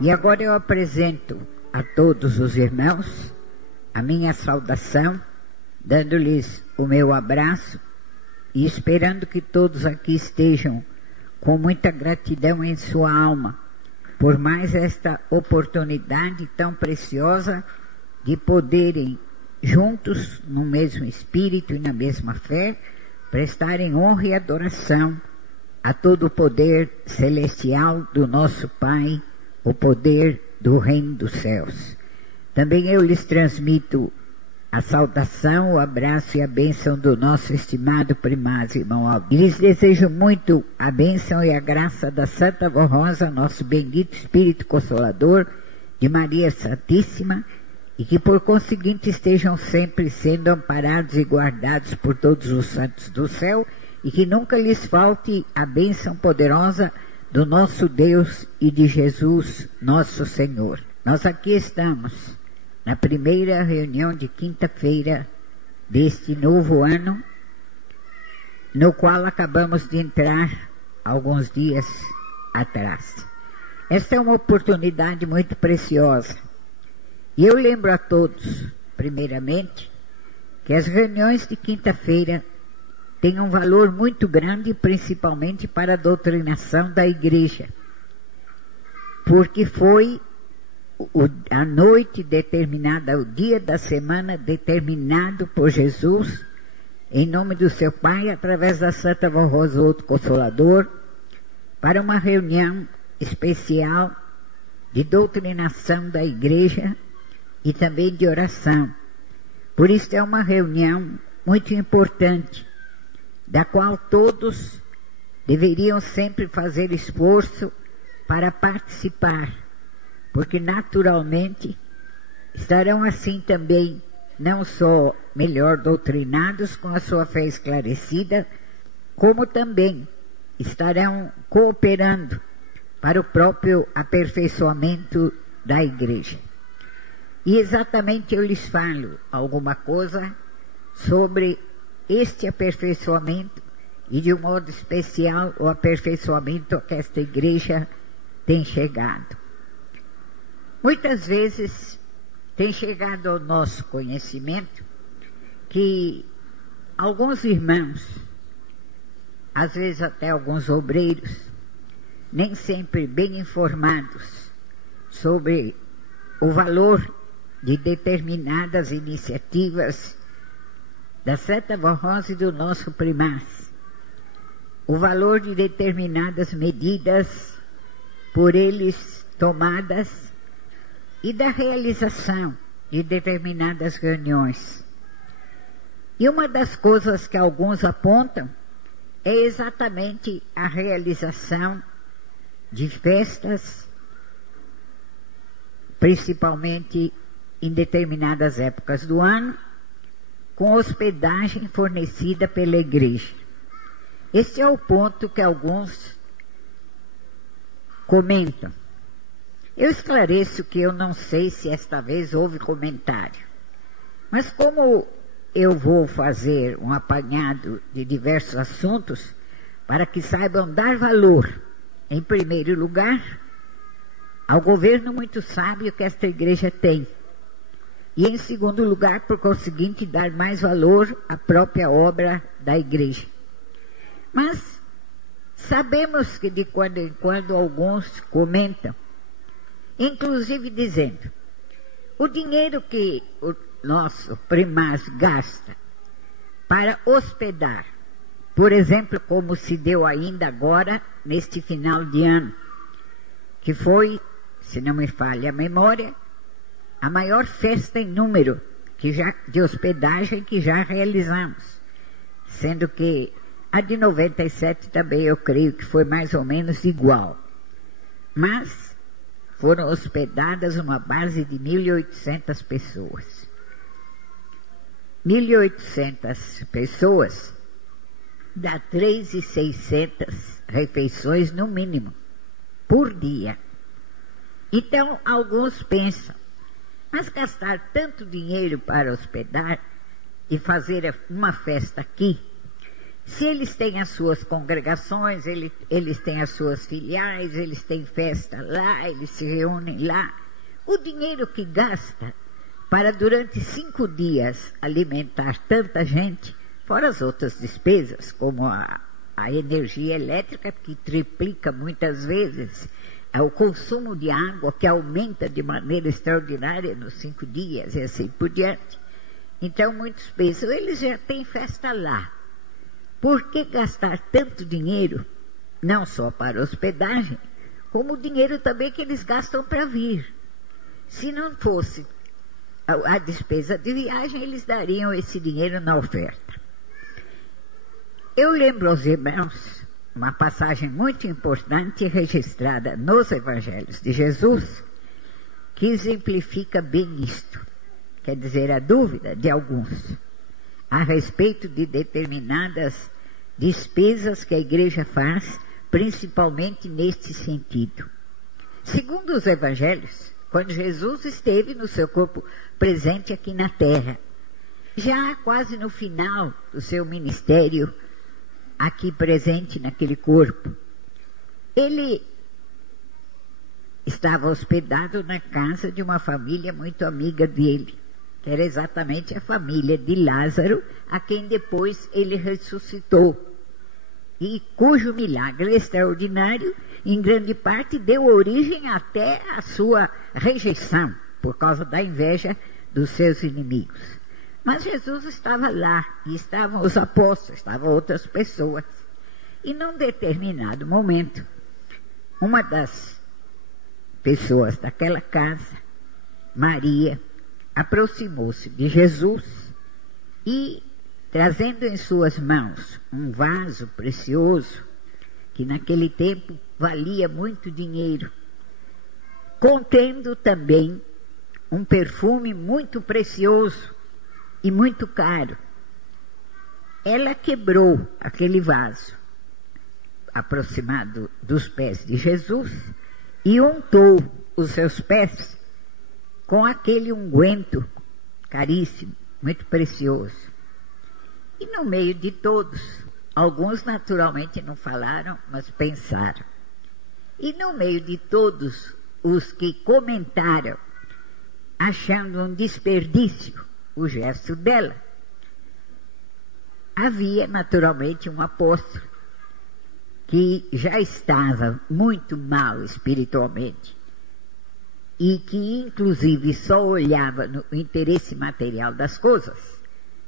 E agora eu apresento a todos os irmãos a minha saudação, dando-lhes o meu abraço e esperando que todos aqui estejam com muita gratidão em sua alma por mais esta oportunidade tão preciosa de poderem, juntos, no mesmo espírito e na mesma fé, prestarem honra e adoração a todo o poder celestial do nosso Pai, o poder do Reino dos Céus. Também eu lhes transmito a saudação, o abraço e a bênção do nosso estimado primaz irmão Alvino. E lhes desejo muito a bênção e a graça da Santa Vó Rosa, nosso bendito Espírito Consolador, de Maria Santíssima, e que por conseguinte estejam sempre sendo amparados e guardados por todos os santos do céu, e que nunca lhes falte a bênção poderosa do nosso Deus e de Jesus, nosso Senhor. Nós aqui estamos na primeira reunião de quinta-feira deste novo ano, no qual acabamos de entrar alguns dias atrás. Esta é uma oportunidade muito preciosa. E eu lembro a todos, primeiramente, que as reuniões de quinta-feira têm um valor muito grande, principalmente para a doutrinação da Igreja, porque foi a noite determinada, o dia da semana determinado por Jesus, em nome do seu Pai, através da Santa Vó Rosa, outro Consolador, para uma reunião especial de doutrinação da Igreja e também de oração. Por isso é uma reunião muito importante, da qual todos deveriam sempre fazer esforço para participar, porque naturalmente estarão assim também não só melhor doutrinados com a sua fé esclarecida, como também estarão cooperando para o próprio aperfeiçoamento da Igreja. E exatamente eu lhes falo alguma coisa sobre este aperfeiçoamento e de um modo especial o aperfeiçoamento a que esta Igreja tem chegado. Muitas vezes tem chegado ao nosso conhecimento que alguns irmãos, às vezes até alguns obreiros, nem sempre bem informados sobre o valor de determinadas iniciativas da Santa Vó Rosa e do nosso primaz, o valor de determinadas medidas por eles tomadas e da realização de determinadas reuniões. E uma das coisas que alguns apontam é exatamente a realização de festas, principalmente em determinadas épocas do ano, com hospedagem fornecida pela Igreja. Este é o ponto que alguns comentam. Eu esclareço que eu não sei se esta vez houve comentário, mas como eu vou fazer um apanhado de diversos assuntos para que saibam dar valor, em primeiro lugar, ao governo muito sábio que esta Igreja tem, e em segundo lugar, por conseguinte, dar mais valor à própria obra da Igreja. Mas sabemos que de quando em quando alguns comentam, inclusive dizendo, o dinheiro que o nosso primaz gasta para hospedar, por exemplo, como se deu ainda agora, neste final de ano, que foi, se não me falha a memória, a maior festa em número de hospedagem que já realizamos, sendo que a de 97 também eu creio que foi mais ou menos igual. Mas foram hospedadas uma base de 1.800 pessoas. 1.800 pessoas dá 3.600 refeições no mínimo, por dia. Então, alguns pensam, mas gastar tanto dinheiro para hospedar e fazer uma festa aqui, Se eles têm as suas congregações, eles têm as suas filiais, eles têm festa lá, eles se reúnem lá. O dinheiro que gasta para durante 5 dias alimentar tanta gente, fora as outras despesas, como a energia elétrica, que triplica muitas vezes, o consumo de água, que aumenta de maneira extraordinária nos 5 dias, e assim por diante. Então, muitos pensam, eles já têm festa lá. Por que gastar tanto dinheiro, não só para hospedagem, como o dinheiro também que eles gastam para vir? Se não fosse a despesa de viagem, eles dariam esse dinheiro na oferta. Eu lembro aos irmãos uma passagem muito importante registrada nos Evangelhos de Jesus, que exemplifica bem isto, quer dizer, a dúvida de alguns a respeito de determinadas despesas que a igreja faz, principalmente neste sentido. Segundo os Evangelhos, quando Jesus esteve no seu corpo presente aqui na terra, já quase no final do seu ministério, aqui presente naquele corpo, ele estava hospedado na casa de uma família muito amiga dele, que era exatamente a família de Lázaro, a quem depois ele ressuscitou, e cujo milagre extraordinário, em grande parte, deu origem até à sua rejeição, por causa da inveja dos seus inimigos. Mas Jesus estava lá, e estavam os apóstolos, estavam outras pessoas. E num determinado momento, uma das pessoas daquela casa, Maria, aproximou-se de Jesus e, trazendo em suas mãos um vaso precioso, que naquele tempo valia muito dinheiro, contendo também um perfume muito precioso e muito caro, ela quebrou aquele vaso, aproximado dos pés de Jesus, e untou os seus pés com aquele unguento caríssimo, muito precioso. E no meio de todos, alguns naturalmente não falaram, mas pensaram. E no meio de todos os que comentaram, achando um desperdício o gesto dela, havia naturalmente um apóstolo que já estava muito mal espiritualmente e que inclusive só olhava no interesse material das coisas,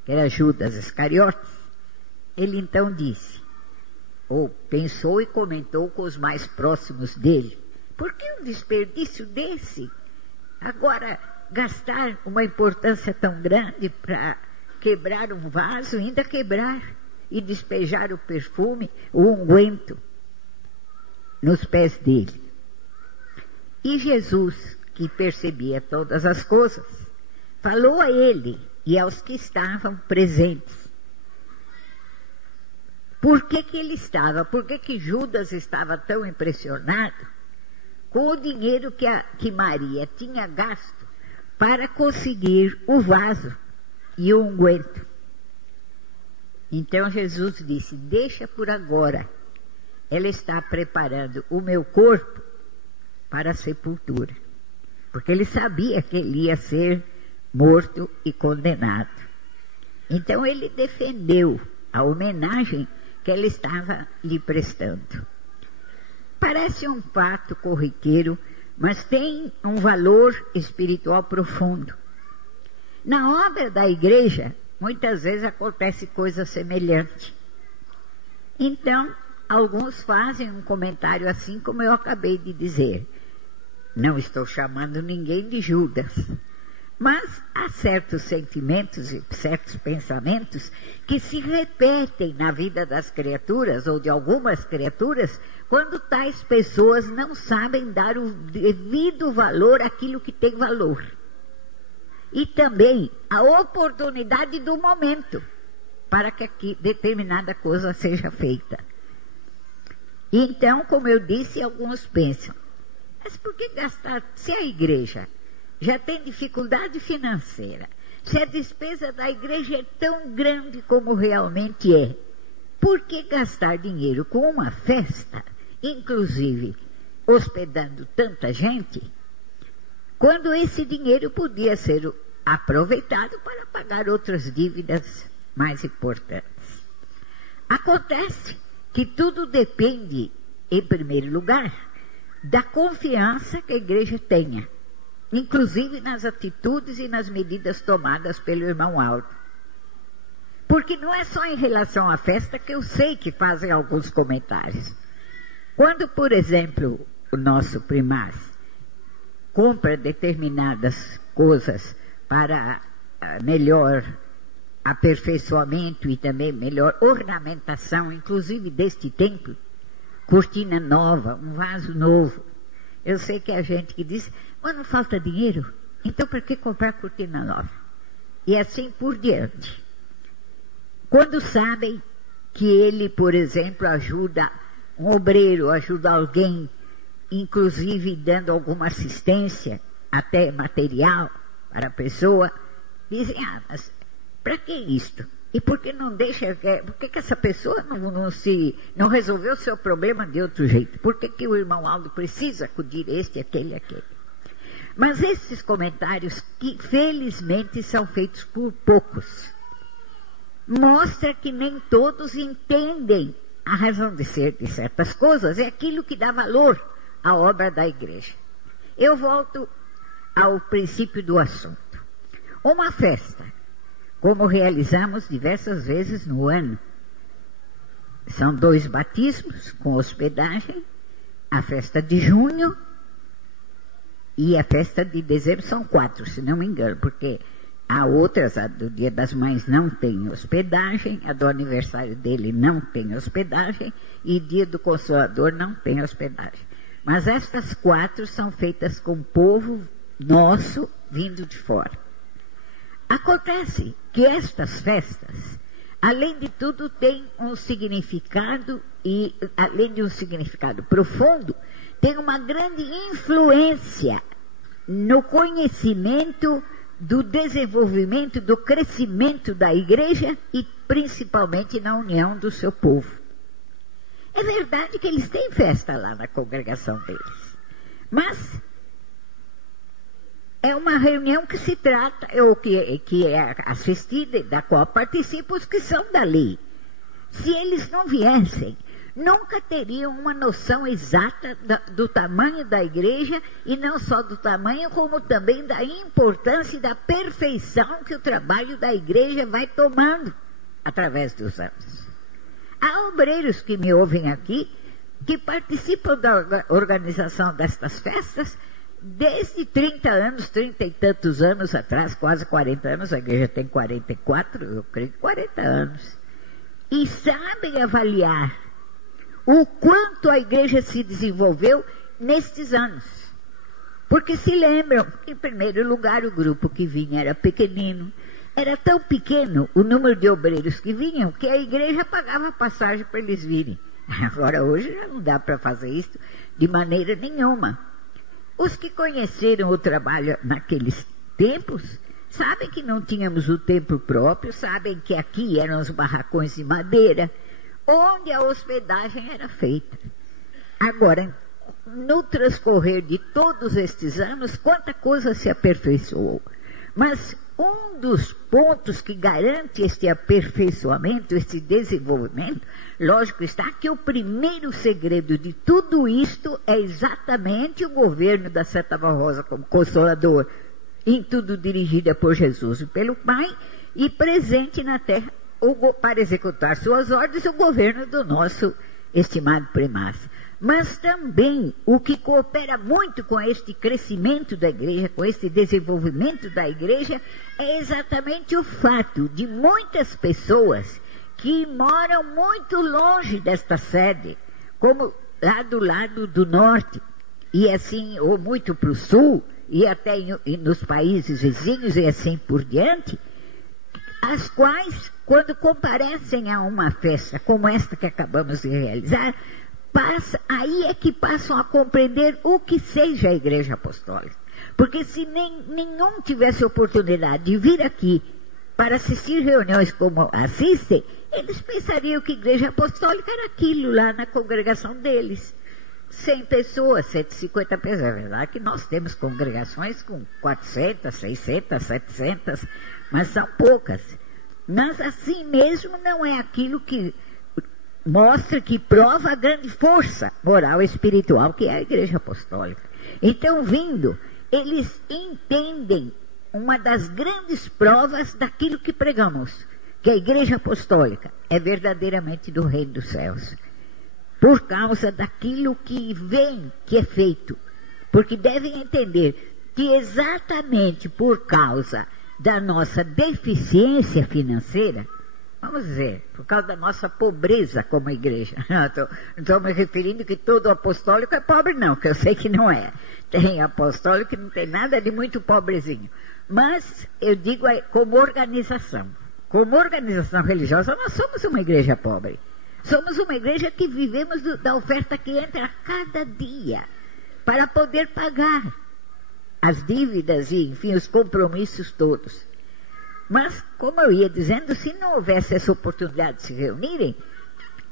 que era Judas Iscariotes. Ele então disse, ou pensou e comentou com os mais próximos dele, por que um desperdício desse? Agora, gastar uma importância tão grande para quebrar um vaso, ainda quebrar e despejar o perfume, o unguento, nos pés dele. E Jesus, que percebia todas as coisas, falou a ele e aos que estavam presentes. Por que que Judas estava tão impressionado com o dinheiro que Maria tinha gasto para conseguir o vaso e o unguento? Então Jesus disse, deixa por agora, ela está preparando o meu corpo para a sepultura. Porque ele sabia que ele ia ser morto e condenado. Então ele defendeu a homenagem que ela estava lhe prestando. Parece um fato corriqueiro, mas tem um valor espiritual profundo. Na obra da igreja, muitas vezes acontece coisa semelhante. Então, alguns fazem um comentário assim como eu acabei de dizer. Não estou chamando ninguém de Judas, mas há certos sentimentos e certos pensamentos que se repetem na vida das criaturas ou de algumas criaturas quando tais pessoas não sabem dar o devido valor àquilo que tem valor. E também a oportunidade do momento para que determinada coisa seja feita. Então, como eu disse, alguns pensam, mas por que gastar, se a igreja já tem dificuldade financeira, se a despesa da igreja é tão grande como realmente é, Por que gastar dinheiro com uma festa, inclusive hospedando tanta gente, quando esse dinheiro podia ser aproveitado para pagar outras dívidas mais importantes? Acontece que tudo depende, em primeiro lugar, da confiança que a igreja tenha, inclusive nas atitudes e nas medidas tomadas pelo irmão Aldo. Porque não é só em relação à festa que eu sei que fazem alguns comentários. Quando, por exemplo, o nosso primaz compra determinadas coisas para melhor aperfeiçoamento e também melhor ornamentação, inclusive deste templo, cortina nova, um vaso novo. Eu sei que há gente que diz, mas não falta dinheiro, então para que comprar cortina nova? E assim por diante. Quando sabem que ele, por exemplo, ajuda um obreiro, ajuda alguém, inclusive dando alguma assistência, até material, para a pessoa, dizem, mas para que isto? E por que não deixa, por que essa pessoa não resolveu o seu problema de outro jeito? Por que o irmão Aldo precisa acudir este, aquele? Mas esses comentários, que felizmente são feitos por poucos, mostra que nem todos entendem a razão de ser de certas coisas, é aquilo que dá valor à obra da igreja. Eu volto ao princípio do assunto. Uma festa, como realizamos diversas vezes no ano, são 2 batismos com hospedagem, a festa de junho e a festa de dezembro, são 4, se não me engano, porque há outras, a do Dia das Mães não tem hospedagem, a do aniversário dele não tem hospedagem e Dia do Consolador não tem hospedagem. Mas estas 4 são feitas com o povo nosso vindo de fora. Acontece que estas festas, além de tudo, têm um significado e, além de um significado profundo, tem uma grande influência no conhecimento do desenvolvimento, do crescimento da igreja e principalmente na união do seu povo. É verdade que eles têm festa lá na congregação deles, mas é uma reunião que se trata, ou que é assistida, da qual participam os que são dali. Se eles não viessem, nunca teriam uma noção exata do tamanho da igreja, e não só do tamanho, como também da importância e da perfeição que o trabalho da igreja vai tomando através dos anos. Há obreiros que me ouvem aqui, que participam da organização destas festas, desde 30 anos, 30 e tantos anos atrás, quase 40 anos, a igreja tem 44, eu creio que 40 anos, e sabem avaliar o quanto a igreja se desenvolveu nestes anos. Porque se lembram, em primeiro lugar, o grupo que vinha era pequenino, era tão pequeno o número de obreiros que vinham, que a igreja pagava passagem para eles virem. Agora, hoje, já não dá para fazer isso de maneira nenhuma. Os que conheceram o trabalho naqueles tempos, sabem que não tínhamos o templo próprio, sabem que aqui eram os barracões de madeira, onde a hospedagem era feita. Agora, no transcorrer de todos estes anos, quanta coisa se aperfeiçoou. Mas um dos pontos que garante este aperfeiçoamento, este desenvolvimento, lógico está que o primeiro segredo de tudo isto é exatamente o governo da Santa Rosa como Consolador, em tudo dirigida por Jesus e pelo Pai, e presente na terra para executar suas ordens, o governo do nosso estimado primaz. Mas também o que coopera muito com este crescimento da igreja, com este desenvolvimento da igreja, é exatamente o fato de muitas pessoas que moram muito longe desta sede, como lá do lado do norte, e assim, ou muito para o sul, e até nos países vizinhos e assim por diante, as quais, quando comparecem a uma festa como esta que acabamos de realizar, aí é que passam a compreender o que seja a Igreja Apostólica. Porque se nenhum tivesse oportunidade de vir aqui para assistir reuniões como assistem, eles pensariam que igreja apostólica era aquilo lá na congregação deles. 100 pessoas, 150 pessoas. É verdade que nós temos congregações com 400, 600, 700, mas são poucas. Mas assim mesmo não é aquilo que mostra, que prova a grande força moral e espiritual que é a igreja apostólica. Então, vindo, eles entendem uma das grandes provas daquilo que pregamos, que a igreja apostólica é verdadeiramente do reino dos céus. Por causa daquilo que vem, que é feito. Porque devem entender que exatamente por causa da nossa deficiência financeira, vamos dizer, por causa da nossa pobreza como igreja. Não estou me referindo que todo apostólico é pobre, não, que eu sei que não é. Tem apostólico que não tem nada de muito pobrezinho. Mas eu digo como organização. Como organização religiosa, nós somos uma igreja pobre. Somos uma igreja que vivemos da oferta que entra a cada dia para poder pagar as dívidas e, enfim, os compromissos todos. Mas, como eu ia dizendo, se não houvesse essa oportunidade de se reunirem,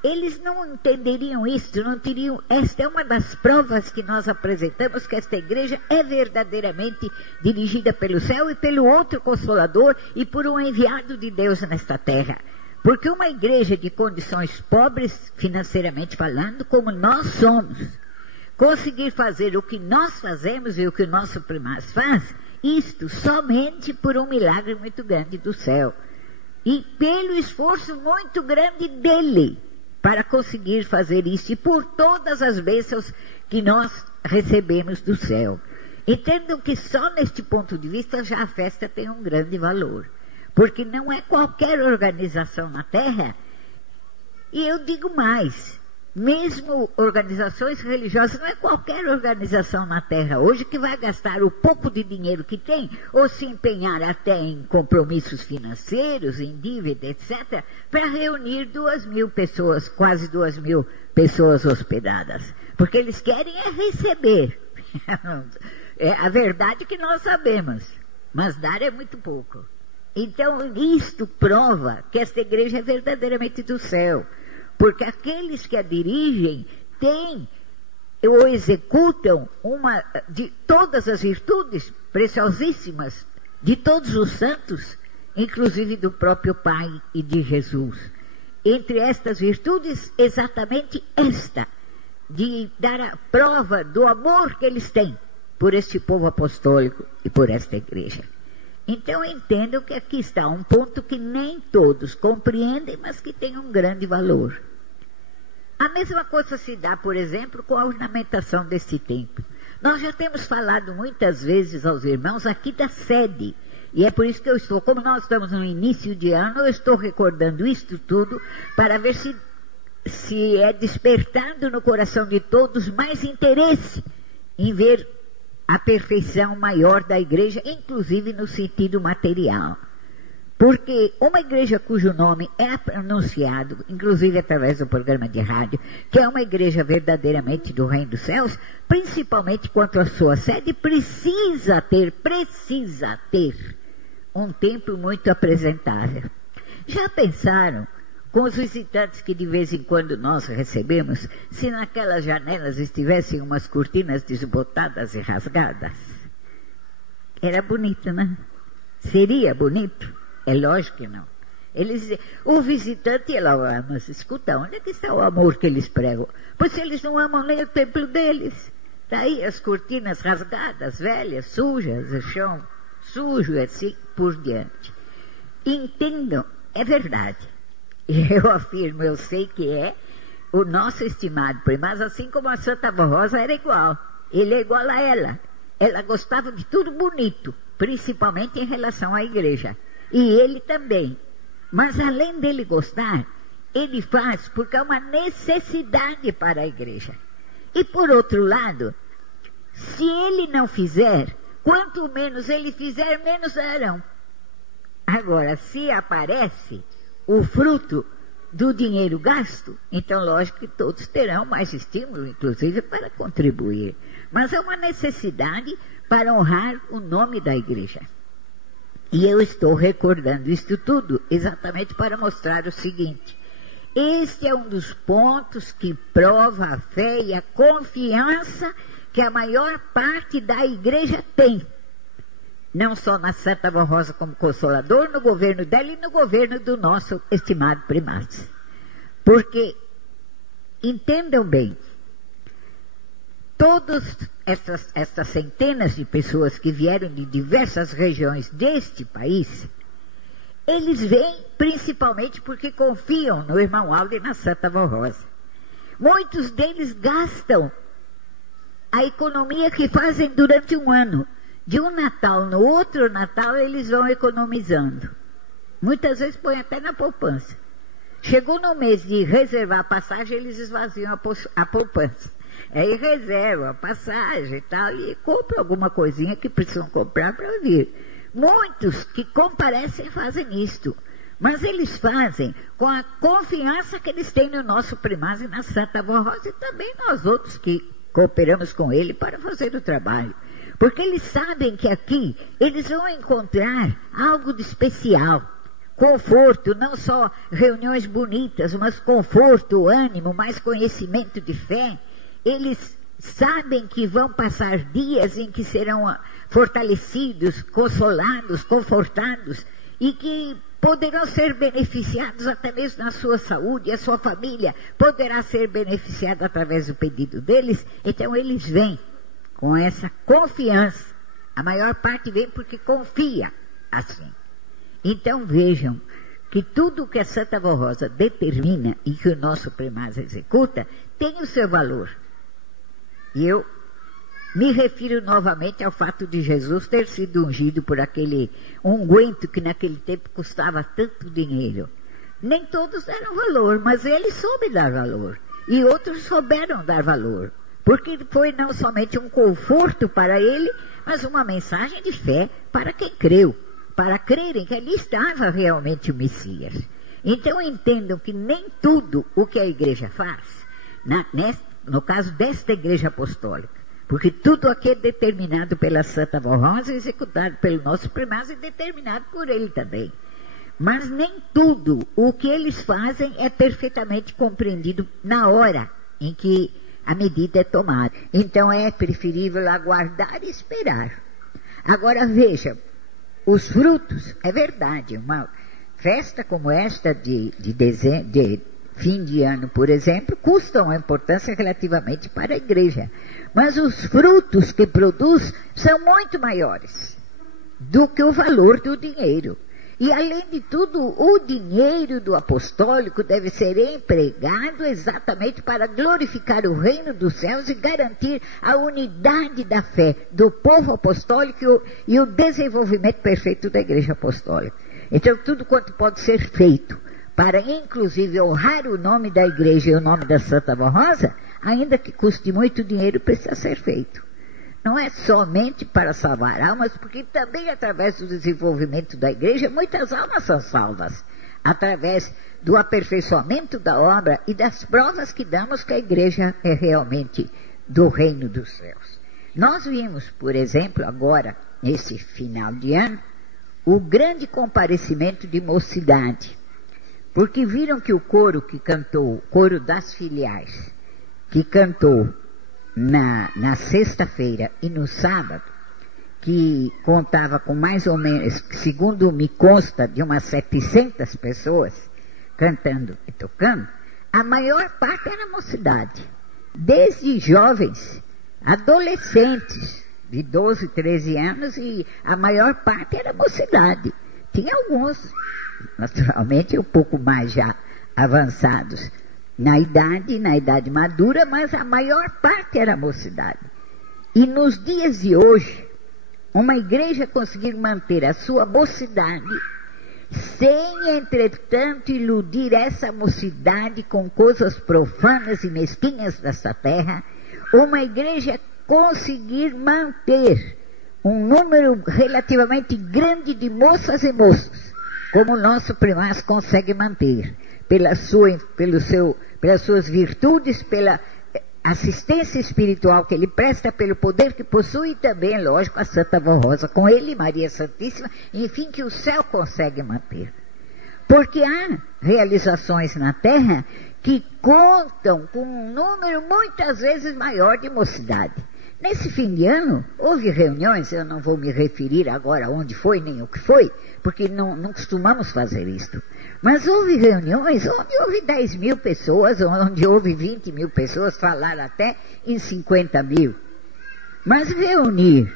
eles não entenderiam isso, não teriam. Esta é uma das provas que nós apresentamos, que esta igreja é verdadeiramente dirigida pelo céu e pelo outro Consolador e por um enviado de Deus nesta terra. Porque uma igreja de condições pobres, financeiramente falando, como nós somos, conseguir fazer o que nós fazemos e o que o nosso primaz faz, isto somente por um milagre muito grande do céu. E pelo esforço muito grande dele, para conseguir fazer isso, e por todas as bênçãos que nós recebemos do céu. Entendam que só neste ponto de vista já a festa tem um grande valor. Porque não é qualquer organização na Terra, e eu digo mais, mesmo organizações religiosas, não é qualquer organização na Terra hoje que vai gastar o pouco de dinheiro que tem, ou se empenhar até em compromissos financeiros, em dívida, etc., para reunir 2.000 pessoas, quase 2.000 pessoas hospedadas. Porque eles querem é receber. É a verdade que nós sabemos, mas dar é muito pouco. Então, isto prova que esta igreja é verdadeiramente do céu. Porque aqueles que a dirigem têm ou executam uma de todas as virtudes preciosíssimas de todos os santos, inclusive do próprio Pai e de Jesus. Entre estas virtudes, exatamente esta, de dar a prova do amor que eles têm por este povo apostólico e por esta igreja. Então, entendo que aqui está um ponto que nem todos compreendem, mas que tem um grande valor. A mesma coisa se dá, por exemplo, com a ornamentação deste templo. Nós já temos falado muitas vezes aos irmãos aqui da sede, e é por isso que eu estou, como nós estamos no início de ano, eu estou recordando isto tudo para ver se é despertado no coração de todos mais interesse em ver a perfeição maior da igreja, inclusive no sentido material. Porque uma igreja cujo nome é anunciado, inclusive através do programa de rádio, que é uma igreja verdadeiramente do reino dos céus, principalmente quanto à sua sede, precisa ter um templo muito apresentável. Já pensaram, com os visitantes que de vez em quando nós recebemos, se naquelas janelas estivessem umas cortinas desbotadas e rasgadas? Era bonito, né? Seria bonito? É lógico que não. O visitante ia lá, mas escuta, onde é que está o amor que eles pregam? Pois eles não amam nem o templo deles. Daí as cortinas rasgadas, velhas, sujas, o chão sujo e assim por diante. Entendam, é verdade. Eu afirmo, eu sei que é o nosso estimado primaz, assim como a Santa Rosa era igual. Ele é igual a ela. Ela gostava de tudo bonito, principalmente em relação à igreja. E ele também. Mas além dele gostar, ele faz porque é uma necessidade para a igreja. E por outro lado, se ele não fizer, quanto menos ele fizer, menos darão. Agora, se aparece o fruto do dinheiro gasto, então lógico que todos terão mais estímulo, inclusive para contribuir. Mas é uma necessidade para honrar o nome da igreja. E eu estou recordando isto tudo exatamente para mostrar o seguinte: este é um dos pontos que prova a fé e a confiança que a maior parte da igreja tem. Não só na Santa Vó Rosa como Consolador, no governo dela e no governo do nosso estimado primaz. Porque, entendam bem, todas essas centenas de pessoas que vieram de diversas regiões deste país, eles vêm principalmente porque confiam no irmão Aldo e na Santa Vó Rosa. Muitos deles gastam a economia que fazem durante um ano. De um Natal no outro Natal, eles vão economizando. Muitas vezes põem até na poupança. Chegou no mês de reservar a passagem, eles esvaziam a poupança. Aí reservam a passagem e tal, e compram alguma coisinha que precisam comprar para vir. Muitos que comparecem fazem isto. Mas eles fazem com a confiança que eles têm no nosso primaz e na Santa Vó Rosa, e também nós outros que cooperamos com ele para fazer o trabalho. Porque eles sabem que aqui eles vão encontrar algo de especial. Conforto, não só reuniões bonitas, mas conforto, ânimo, mais conhecimento de fé. Eles sabem que vão passar dias em que serão fortalecidos, consolados, confortados, e que poderão ser beneficiados até mesmo na sua saúde, e a sua família poderá ser beneficiada através do pedido deles. Então eles vêm com essa confiança. A maior parte vem porque confia assim. Então vejam que tudo o que a Santa Vó Rosa determina e que o nosso primaz executa tem o seu valor. E eu me refiro novamente ao fato de Jesus ter sido ungido por aquele unguento que naquele tempo custava tanto dinheiro. Nem todos deram valor, mas ele soube dar valor. E outros souberam dar valor. Porque foi não somente um conforto para ele, mas uma mensagem de fé para quem creu, para crerem que ali estava realmente o Messias. Então entendam que nem tudo o que a igreja faz, no caso desta igreja apostólica, porque tudo aqui é determinado pela Santa Vó Rosa, executado pelo nosso primaz e determinado por ele também. Mas nem tudo o que eles fazem é perfeitamente compreendido na hora em que a medida é tomada. Então é preferível aguardar e esperar. Agora veja, os frutos, é verdade, uma festa como esta de fim de ano, por exemplo, custam uma importância relativamente para a igreja. Mas os frutos que produz são muito maiores do que o valor do dinheiro. E, além de tudo, o dinheiro do apostólico deve ser empregado exatamente para glorificar o reino dos céus e garantir a unidade da fé do povo apostólico e o desenvolvimento perfeito da igreja apostólica. Então, tudo quanto pode ser feito para, inclusive, honrar o nome da igreja e o nome da Santa Vó Rosa, ainda que custe muito dinheiro, precisa ser feito. Não é somente para salvar almas, porque também através do desenvolvimento da igreja, muitas almas são salvas. Através do aperfeiçoamento da obra e das provas que damos que a igreja é realmente do reino dos céus. Nós vimos, por exemplo, agora, nesse final de ano, o grande comparecimento de mocidade. Porque viram que o coro que cantou, o coro das filiais, que cantou na sexta-feira e no sábado, que contava com mais ou menos, segundo me consta, de umas 700 pessoas cantando e tocando, a maior parte era mocidade. Desde jovens, adolescentes de 12, 13 anos, e a maior parte era mocidade. Tinha alguns, naturalmente, um pouco mais já avançados na idade madura, mas a maior parte era mocidade. E nos dias de hoje, uma igreja conseguir manter a sua mocidade, sem, entretanto, iludir essa mocidade com coisas profanas e mesquinhas desta terra, uma igreja conseguir manter um número relativamente grande de moças e moços, como o nosso primaz consegue manter, pelas suas virtudes, pela assistência espiritual que ele presta pelo poder que possui, e também, lógico, a Santa Vó Rosa com ele, Maria Santíssima, enfim, que o céu consegue manter. Porque há realizações na Terra que contam com um número muitas vezes maior de mocidade. Nesse fim de ano, houve reuniões, eu não vou me referir agora onde foi, nem o que foi, porque não costumamos fazer isto. Mas houve reuniões onde houve 10 mil pessoas, onde houve 20 mil pessoas, falaram até em 50 mil. Mas reunir,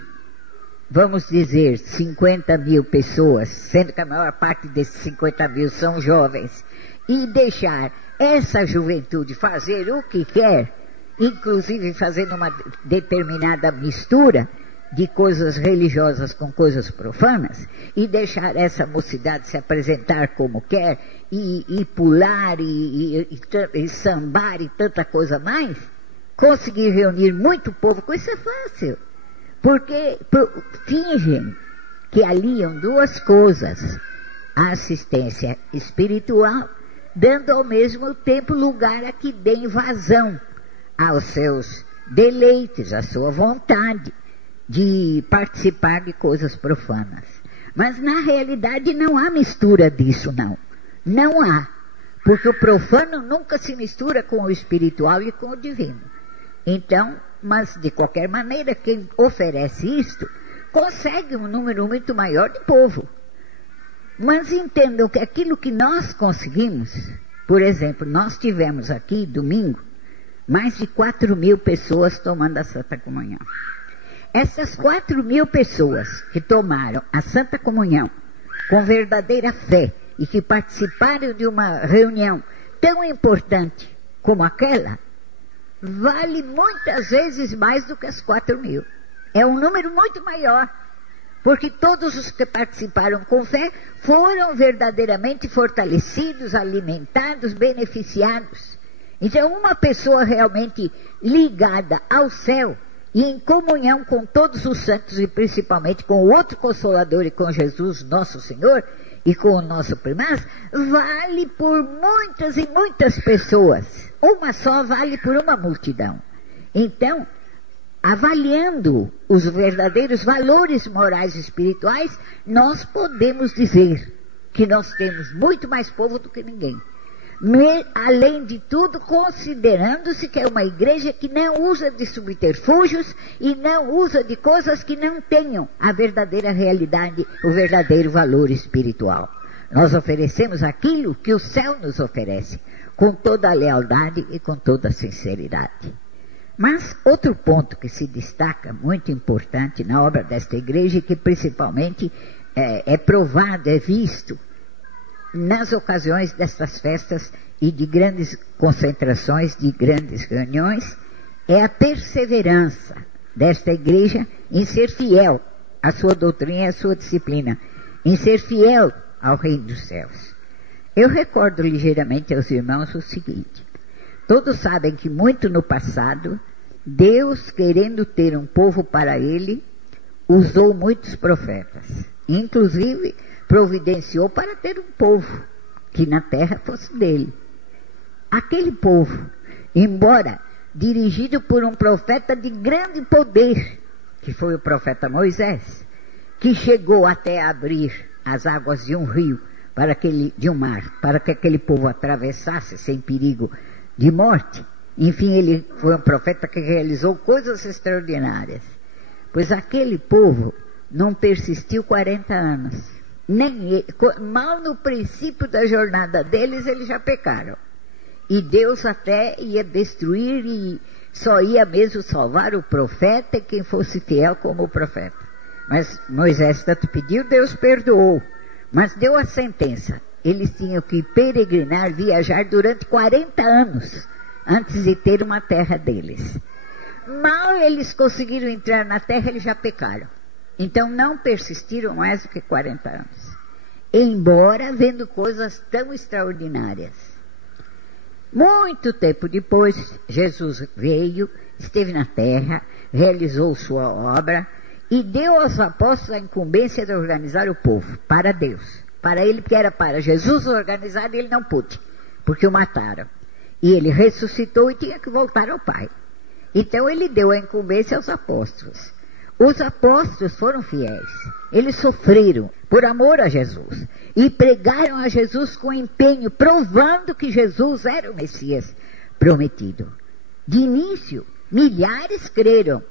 vamos dizer, 50 mil pessoas, sendo que a maior parte desses 50 mil são jovens, e deixar essa juventude fazer o que quer, inclusive fazendo uma determinada mistura de coisas religiosas com coisas profanas, e deixar essa mocidade se apresentar como quer, e pular, e sambar, e tanta coisa mais, conseguir reunir muito povo, com isso é fácil. Porque fingem que aliam duas coisas, a assistência espiritual, dando ao mesmo tempo lugar a que deem vazão aos seus deleites, à sua vontade de participar de coisas profanas. Mas na realidade não há mistura disso, não. Não há. Porque o profano nunca se mistura com o espiritual e com o divino. Então, mas de qualquer maneira, quem oferece isto, consegue um número muito maior de povo. Mas entendam que aquilo que nós conseguimos, por exemplo, nós tivemos aqui, domingo, mais de 4 mil pessoas tomando a Santa Comunhão. Essas 4 mil pessoas que tomaram a Santa Comunhão com verdadeira fé e que participaram de uma reunião tão importante como aquela, vale muitas vezes mais do que as 4 mil. É um número muito maior, porque todos os que participaram com fé foram verdadeiramente fortalecidos, alimentados, beneficiados. Então, uma pessoa realmente ligada ao céu e em comunhão com todos os santos e principalmente com o outro Consolador e com Jesus, nosso Senhor, e com o nosso primaz, vale por muitas e muitas pessoas. Uma só vale por uma multidão. Então, avaliando os verdadeiros valores morais e espirituais, nós podemos dizer que nós temos muito mais povo do que ninguém. Além de tudo, considerando-se que é uma igreja que não usa de subterfúgios e não usa de coisas que não tenham a verdadeira realidade, o verdadeiro valor espiritual. Nós oferecemos aquilo que o céu nos oferece, com toda a lealdade e com toda a sinceridade. Mas outro ponto que se destaca, muito importante na obra desta igreja, e que principalmente é provado, é visto, nas ocasiões destas festas e de grandes concentrações, de grandes reuniões, é a perseverança desta igreja em ser fiel à sua doutrina e à sua disciplina, em ser fiel ao reino dos céus. Eu recordo ligeiramente aos irmãos o seguinte: todos sabem que muito no passado, Deus, querendo ter um povo para ele, usou muitos profetas, inclusive providenciou para ter um povo que na terra fosse dele. Aquele povo, embora dirigido por um profeta de grande poder, que foi o profeta Moisés, que chegou até a abrir as águas de um rio, de um mar, para que aquele povo atravessasse sem perigo de morte. Enfim, ele foi um profeta que realizou coisas extraordinárias. Pois aquele povo não persistiu 40 anos. Mal no princípio da jornada deles, eles já pecaram. E Deus até ia destruir e só ia mesmo salvar o profeta e quem fosse fiel como o profeta. Mas Moisés tanto pediu, Deus perdoou. Mas deu a sentença. Eles tinham que peregrinar, viajar durante 40 anos antes de ter uma terra deles. Mal eles conseguiram entrar na terra, eles já pecaram. Então não persistiram mais do que 40 anos. Embora vendo coisas tão extraordinárias. Muito tempo depois, Jesus veio, esteve na terra, realizou sua obra e deu aos apóstolos a incumbência de organizar o povo para Deus. Para ele, que era para Jesus organizar, ele não pôde, porque o mataram. E ele ressuscitou e tinha que voltar ao Pai. Então ele deu a incumbência aos apóstolos. Os apóstolos foram fiéis. Eles sofreram por amor a Jesus. E pregaram a Jesus com empenho, provando que Jesus era o Messias prometido. De início, milhares creram.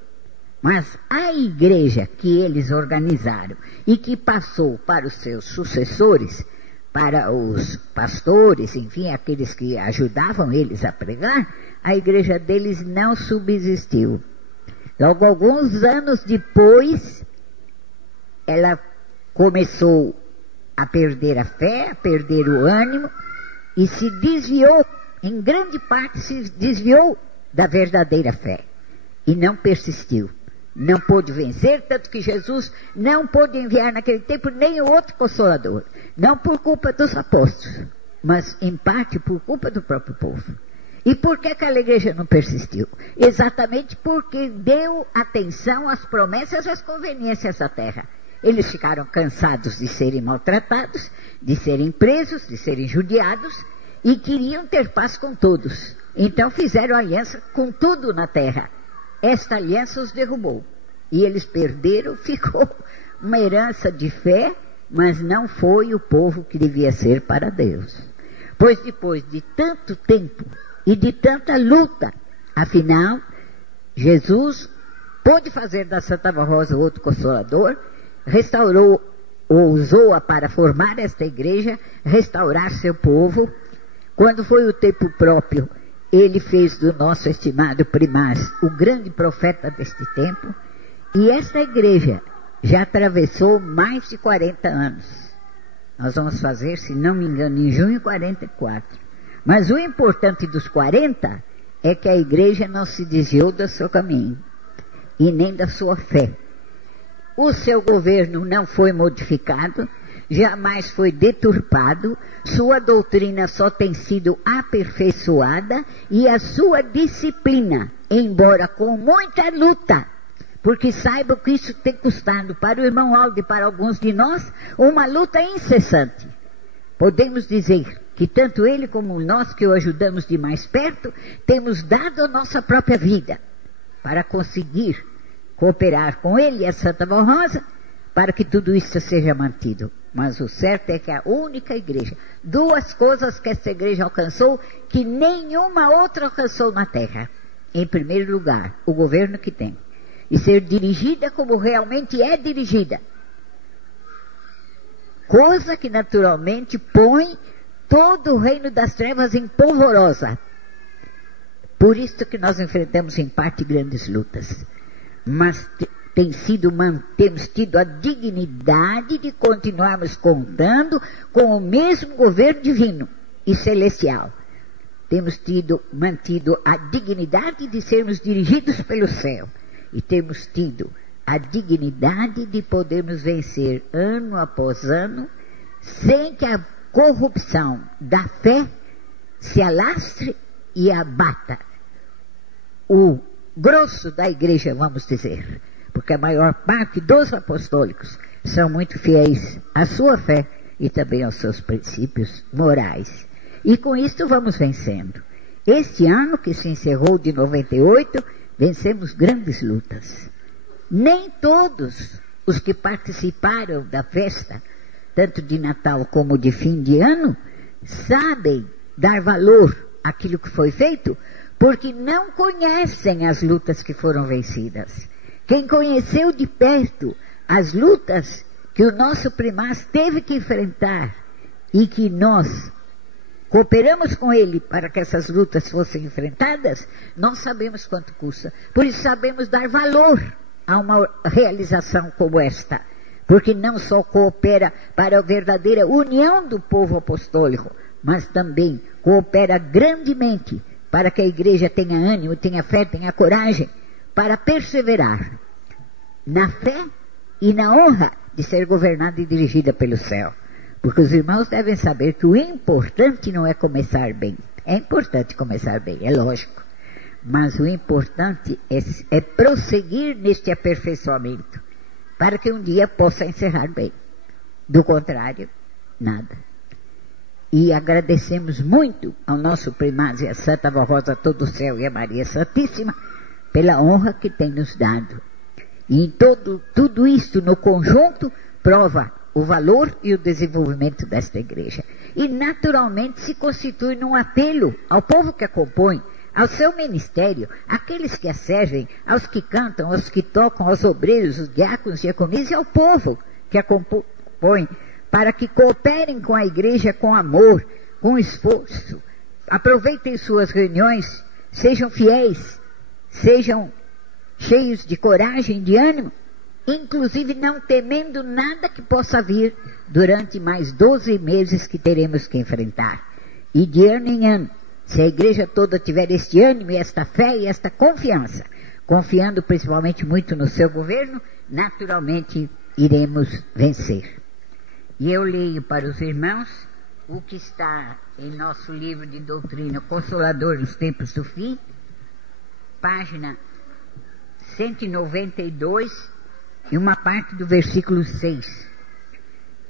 Mas a igreja que eles organizaram e que passou para os seus sucessores, para os pastores, enfim, aqueles que ajudavam eles a pregar, a igreja deles não subsistiu. Logo, alguns anos depois, ela começou a perder a fé, a perder o ânimo e se desviou, em grande parte se desviou da verdadeira fé e não persistiu. Não pôde vencer, tanto que Jesus não pôde enviar naquele tempo nem outro consolador. Não por culpa dos apóstolos, mas em parte por culpa do próprio povo. E por que aquela igreja não persistiu? Exatamente porque deu atenção às promessas e às conveniências da terra. Eles ficaram cansados de serem maltratados, de serem presos, de serem judiados, e queriam ter paz com todos. Então fizeram aliança com tudo na terra. Esta aliança os derrubou. E eles perderam, ficou uma herança de fé, mas não foi o povo que devia ser para Deus. Pois depois de tanto tempo e de tanta luta, afinal, Jesus pôde fazer da Santa Rosa outro consolador, restaurou ou usou-a para formar esta igreja, restaurar seu povo. Quando foi o tempo próprio, ele fez do nosso estimado primaz o grande profeta deste tempo, e esta igreja já atravessou mais de 40 anos. Nós vamos fazer, se não me engano, em junho 44. Mas o importante dos 40 é que a igreja não se desviou do seu caminho e nem da sua fé. O seu governo não foi modificado, jamais foi deturpado, sua doutrina só tem sido aperfeiçoada e a sua disciplina, embora com muita luta, porque saibam que isso tem custado para o irmão Aldo e para alguns de nós uma luta incessante. Podemos dizer que tanto ele como nós que o ajudamos de mais perto, temos dado a nossa própria vida para conseguir cooperar com ele e a Santa Rosa para que tudo isso seja mantido. Mas o certo é que a única igreja, duas coisas que essa igreja alcançou que nenhuma outra alcançou na terra. Em primeiro lugar, o governo que tem. E ser dirigida como realmente é dirigida. Coisa que naturalmente põe todo o reino das trevas em polvorosa. Por isso que nós enfrentamos em parte grandes lutas. Mas temos tido a dignidade de continuarmos contando com o mesmo governo divino e celestial. Temos mantido a dignidade de sermos dirigidos pelo céu. E temos tido a dignidade de podermos vencer ano após ano, sem que a corrupção da fé se alastre e abata o grosso da igreja, vamos dizer. Porque a maior parte dos apostólicos são muito fiéis à sua fé e também aos seus princípios morais. E com isto vamos vencendo. Este ano que se encerrou de 98, vencemos grandes lutas. Nem todos os que participaram da festa, tanto de Natal como de fim de ano, sabem dar valor àquilo que foi feito, porque não conhecem as lutas que foram vencidas. Quem conheceu de perto as lutas que o nosso primaz teve que enfrentar e que nós cooperamos com ele para que essas lutas fossem enfrentadas, nós sabemos quanto custa. Por isso sabemos dar valor a uma realização como esta. Porque não só coopera para a verdadeira união do povo apostólico, mas também coopera grandemente para que a igreja tenha ânimo, tenha fé, tenha coragem para perseverar na fé e na honra de ser governada e dirigida pelo céu. Porque os irmãos devem saber que o importante não é começar bem. É importante começar bem, é lógico. Mas o importante é prosseguir neste aperfeiçoamento, para que um dia possa encerrar bem. Do contrário, nada. E agradecemos muito ao nosso primaz e a Santa Rosa, todo o céu e a Maria Santíssima, pela honra que tem nos dado. E em tudo isto no conjunto prova o valor e o desenvolvimento desta igreja. E naturalmente se constitui num apelo ao povo que a compõe, ao seu ministério, àqueles que a servem, aos que cantam, aos que tocam, aos obreiros, os diáconos, diaconisas e ao povo que a compõe, para que cooperem com a igreja com amor, com esforço, aproveitem suas reuniões, sejam fiéis, sejam cheios de coragem, de ânimo, inclusive não temendo nada que possa vir durante mais 12 meses que teremos que enfrentar. E de ano em ano, se a igreja toda tiver este ânimo e esta fé e esta confiança, confiando principalmente muito no seu governo, naturalmente iremos vencer. E eu leio para os irmãos o que está em nosso livro de doutrina Consolador nos Tempos do Fim, página 192, e uma parte do versículo 6.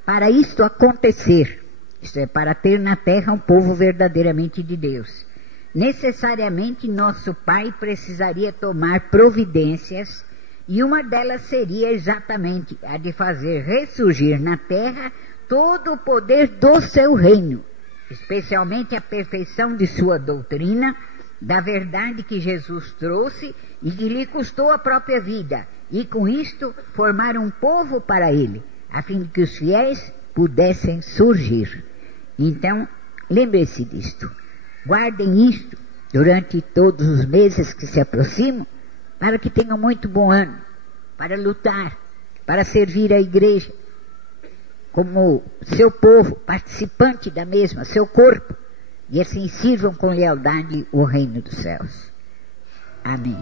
Para isto acontecer, isto é, para ter na terra um povo verdadeiramente de Deus, necessariamente nosso Pai precisaria tomar providências, e uma delas seria exatamente a de fazer ressurgir na terra todo o poder do seu reino, especialmente a perfeição de sua doutrina, da verdade que Jesus trouxe e que lhe custou a própria vida, e com isto formar um povo para ele, a fim de que os fiéis pudessem surgir. Então, lembre-se disto. Guardem isto durante todos os meses que se aproximam, para que tenham muito bom ano, para lutar, para servir a igreja, como seu povo, participante da mesma, seu corpo, e assim sirvam com lealdade o reino dos céus. Amém.